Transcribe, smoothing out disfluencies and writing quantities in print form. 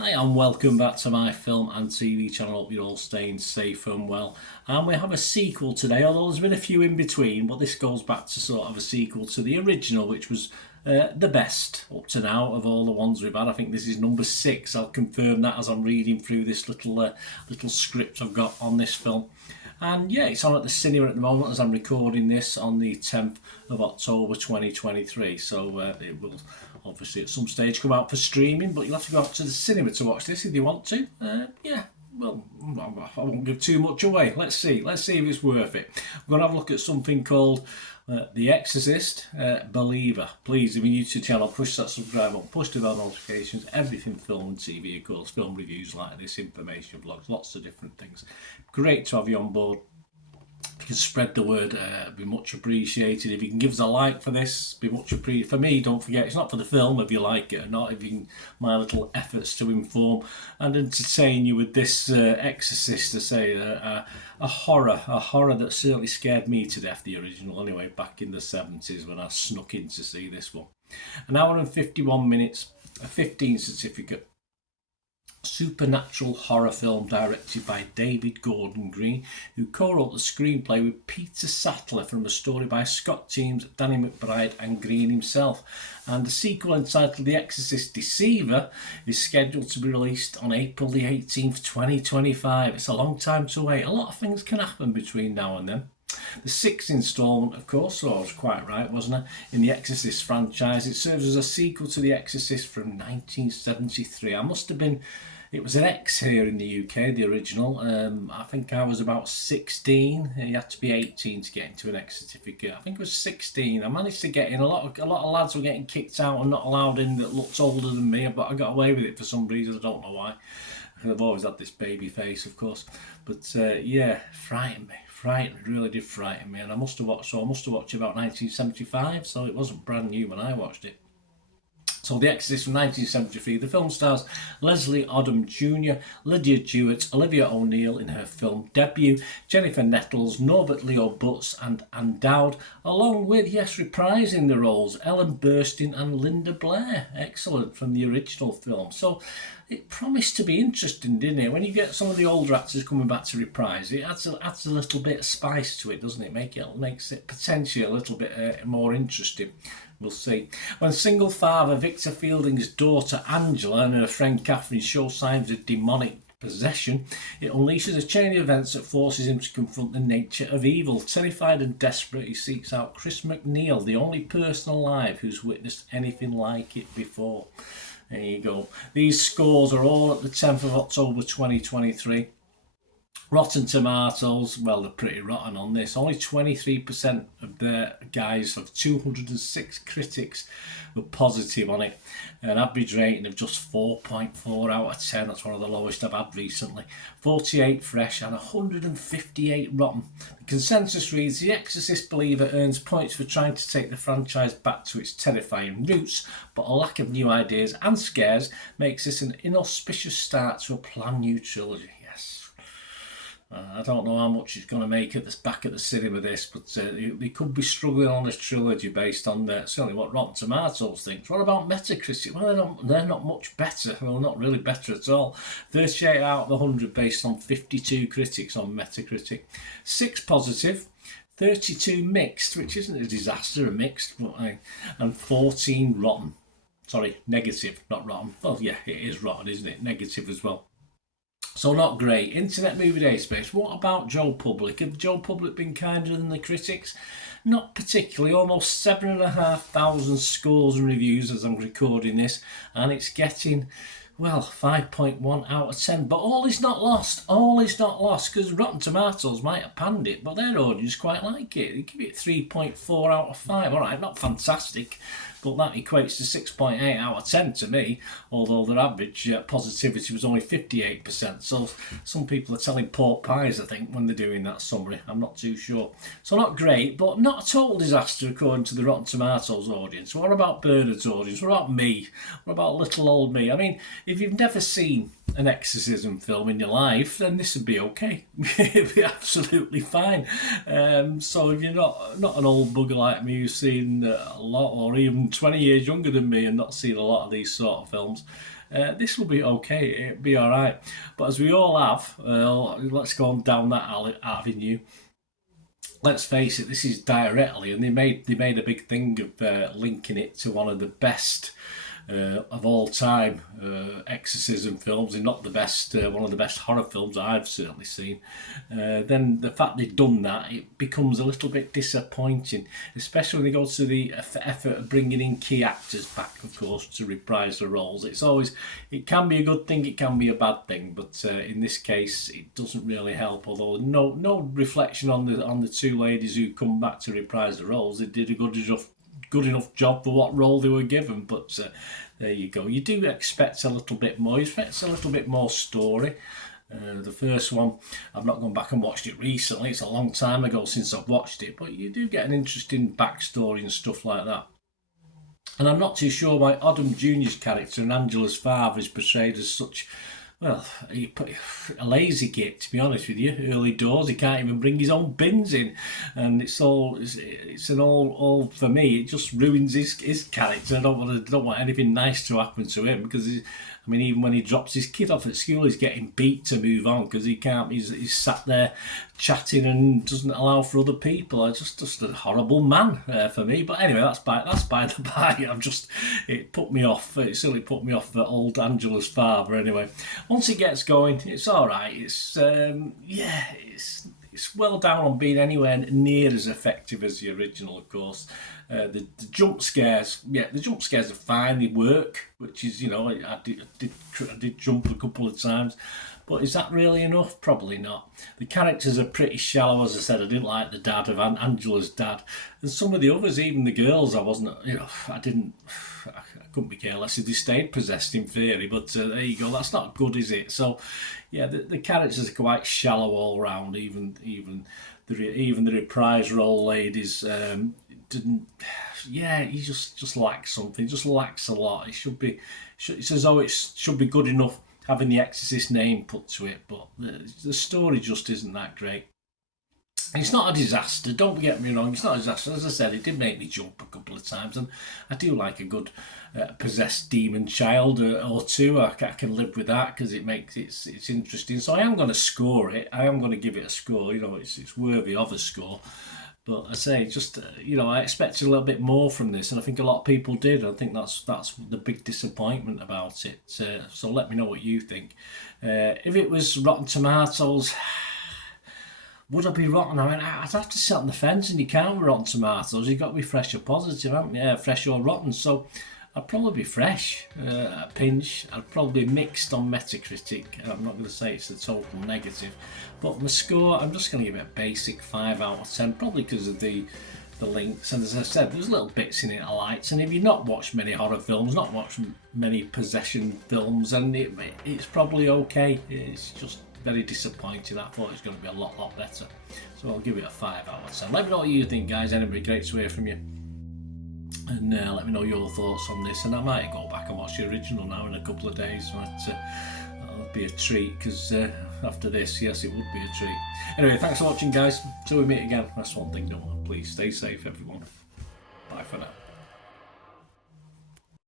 Hi and welcome back to my film and TV channel. Hope you're all staying safe and well. And we have a sequel today, although there's been a few in between, but this goes back to sort of a sequel to the original, which was the best up to now of all the ones we've had. I think this is number 6. I'll confirm that as I'm reading through this little script I've got on this film. And yeah, it's on at the cinema at the moment as I'm recording this on the 10th of October 2023. So it will obviously at some stage come out for streaming, but you'll have to go out to the cinema to watch this if you want to. Yeah, well, I won't give too much away. Let's see if it's worth it. We're going to have a look at something called The Exorcist Believer. Please, if you're new to the channel, push that subscribe button, push the bell notifications, everything film and TV, of course, film reviews like this, information vlogs, lots of different things. Great to have you on board. If you can spread the word, be much appreciated. If you can give us a like for this, be much appreciated. For me, don't forget, it's not for the film if you like it or not, if you can, my little efforts to inform and entertain you with this Exorcist, to say a horror that certainly scared me to death, the original anyway, back in the 70s when I snuck in to see this one. An hour and 51 minutes, a 15 certificate. Supernatural horror film directed by David Gordon Green, who co-wrote the screenplay with Peter Sattler from a story by Scott Teems, Danny McBride and Green himself. And the sequel entitled The Exorcist Deceiver is scheduled to be released on April the 18th, 2025. It's a long time to wait. A lot of things can happen between now and then. The 6th instalment, of course, so I was quite right, wasn't I, in the Exorcist franchise. It serves as a sequel to The Exorcist from 1973. It was an X here in the UK, the original. I think I was about 16. You had to be 18 to get into an X certificate. I think it was 16. I managed to get in. A lot of lads were getting kicked out and not allowed in that looked older than me, but I got away with it for some reason. I don't know why. I've always had this baby face, of course. But yeah, frightened me. It really did frighten me. And I must have watched about 1975, so it wasn't brand new when I watched it. So The Exorcist from 1973, the film stars Leslie Odom Jr., Lydia Jewett, Olivia O'Neill in her film debut, Jennifer Nettles, Norbert Leo Butz and Ann Dowd, along with, yes, reprising the roles, Ellen Burstyn and Linda Blair. Excellent, from the original film. So it promised to be interesting, didn't it? When you get some of the older actors coming back to reprise, it adds a little bit of spice to it, doesn't it? Makes it potentially a little bit more interesting. We'll see. When single father Victor Fielding's daughter Angela and her friend Catherine show signs of demonic possession, it unleashes a chain of events that forces him to confront the nature of evil. Terrified and desperate, he seeks out Chris McNeil, the only person alive who's witnessed anything like it before. There you go. These scores are all at the 10th of October 2023. Rotten Tomatoes, well, they're pretty rotten on this. Only 23% of their guys of 206 critics were positive on it. An average rating of just 4.4 out of 10. That's one of the lowest I've had recently. 48 fresh and 158 rotten. The consensus reads, The Exorcist Believer earns points for trying to take the franchise back to its terrifying roots, but a lack of new ideas and scares makes this an inauspicious start to a planned new trilogy. I don't know how much it's going to make at the back at the cinema, this, but they could be struggling on this trilogy based on certainly what Rotten Tomatoes thinks. What about Metacritic? Well, they're not much better. Well, not really better at all. 38 out of 100 based on 52 critics on Metacritic. 6 positive. 32 mixed, which isn't a disaster, a mixed, and 14 rotten. Sorry, negative, not rotten. Well, yeah, it is rotten, isn't it? Negative as well. So not great. Internet Movie Database. What about Joe Public? Have Joe Public been kinder than the critics? Not particularly. Almost 7,500 scores and reviews as I'm recording this, and it's getting, well, 5.1 out of 10. But all is not lost. All is not lost, because Rotten Tomatoes might have panned it, but their audience quite like it. They give it 3.4 out of 5. All right, not fantastic, but that equates to 6.8 out of 10 to me, although their average positivity was only 58%. So some people are telling pork pies, I think, when they're doing that summary. I'm not too sure. So not great, but not a total disaster according to the Rotten Tomatoes audience. What about Bernard's audience? What about me? What about little old me? I mean, if you've never seen an exorcism film in your life, then this would be okay. It'd be absolutely fine. So if you're not an old bugger like me who's seen a lot, or even 20 years younger than me and not seen a lot of these sort of films, this will be okay, it'll be alright. But as we all have, let's go on down that avenue. Let's face it, this is directly, and they made a big thing of linking it to one of the best of all time exorcism films, and not the best, one of the best horror films I've certainly seen. Then the fact they've done that, it becomes a little bit disappointing, especially when they go to the effort of bringing in key actors back, of course, to reprise the roles. It can be a good thing, it can be a bad thing, but in this case, it doesn't really help. Although no reflection on the two ladies who come back to reprise the roles, they did a good enough job for what role they were given. But there you go. You do expect a little bit more. You expect a little bit more story. The first one, I've not gone back and watched it recently. It's a long time ago since I've watched it, but you do get an interesting backstory and stuff like that. And I'm not too sure why Odom Jr.'s character and Angela's father is portrayed as such, well, a lazy git, to be honest with you. Early doors, he can't even bring his own bins in, and it's an all for me. It just ruins his character. I don't want anything nice to happen to him, because even when he drops his kid off at school, he's getting beat to move on because he can't. He's sat there chatting and doesn't allow for other people. Just a horrible man for me. But anyway, that's by the by. It put me off. It certainly put me off old Angela's father. Anyway, once it gets going, it's all right. It's well down on being anywhere near as effective as the original, of course. The jump scares, the jump scares are fine. They work, which is, I did jump a couple of times. But is that really enough? Probably not. The characters are pretty shallow, as I said. I didn't like the dad of Angela's dad. And some of the others, even the girls, I couldn't be careless if they stayed possessed in theory. But there you go. That's not good, is it? So, yeah, the characters are quite shallow all round. Even the reprise role ladies didn't. Yeah, he just lacks something. Just lacks a lot. It's as though it should be good enough having the Exorcist name put to it, but the story just isn't that great. It's not a disaster, don't get me wrong, it's not a disaster. As I said, it did make me jump a couple of times, and I do like a good possessed demon child or two. I can live with that because it's interesting. So I am going to score it. I am going to give it a score. It's worthy of a score. But I say, I expected a little bit more from this, and I think a lot of people did. I think that's the big disappointment about it. So let me know what you think. If it was Rotten Tomatoes, would I be rotten? I'd have to sit on the fence, and you can't with Rotten Tomatoes. You've got to be fresh or positive, haven't you? Fresh or rotten. So I'd probably be fresh, a pinch. I'd probably be mixed on Metacritic. I'm not going to say it's a total negative. But my score, I'm just going to give it a basic 5 out of 10, probably because of the links. And as I said, there's little bits in it I liked. And if you've not watched many horror films, not watched many possession films, then it's probably okay. It's just very disappointing. I thought it was going to be a lot better. So I'll give it a 5 out of 10. Let me know what you think, guys. Anyway, great to hear from you. And let me know your thoughts on this. And I might go back and watch the original now in a couple of days. That'll be a treat, because after this, yes, it would be a treat. Anyway, thanks for watching, guys. Till we meet again. That's one thing, don't I? Please stay safe, everyone. Bye for now.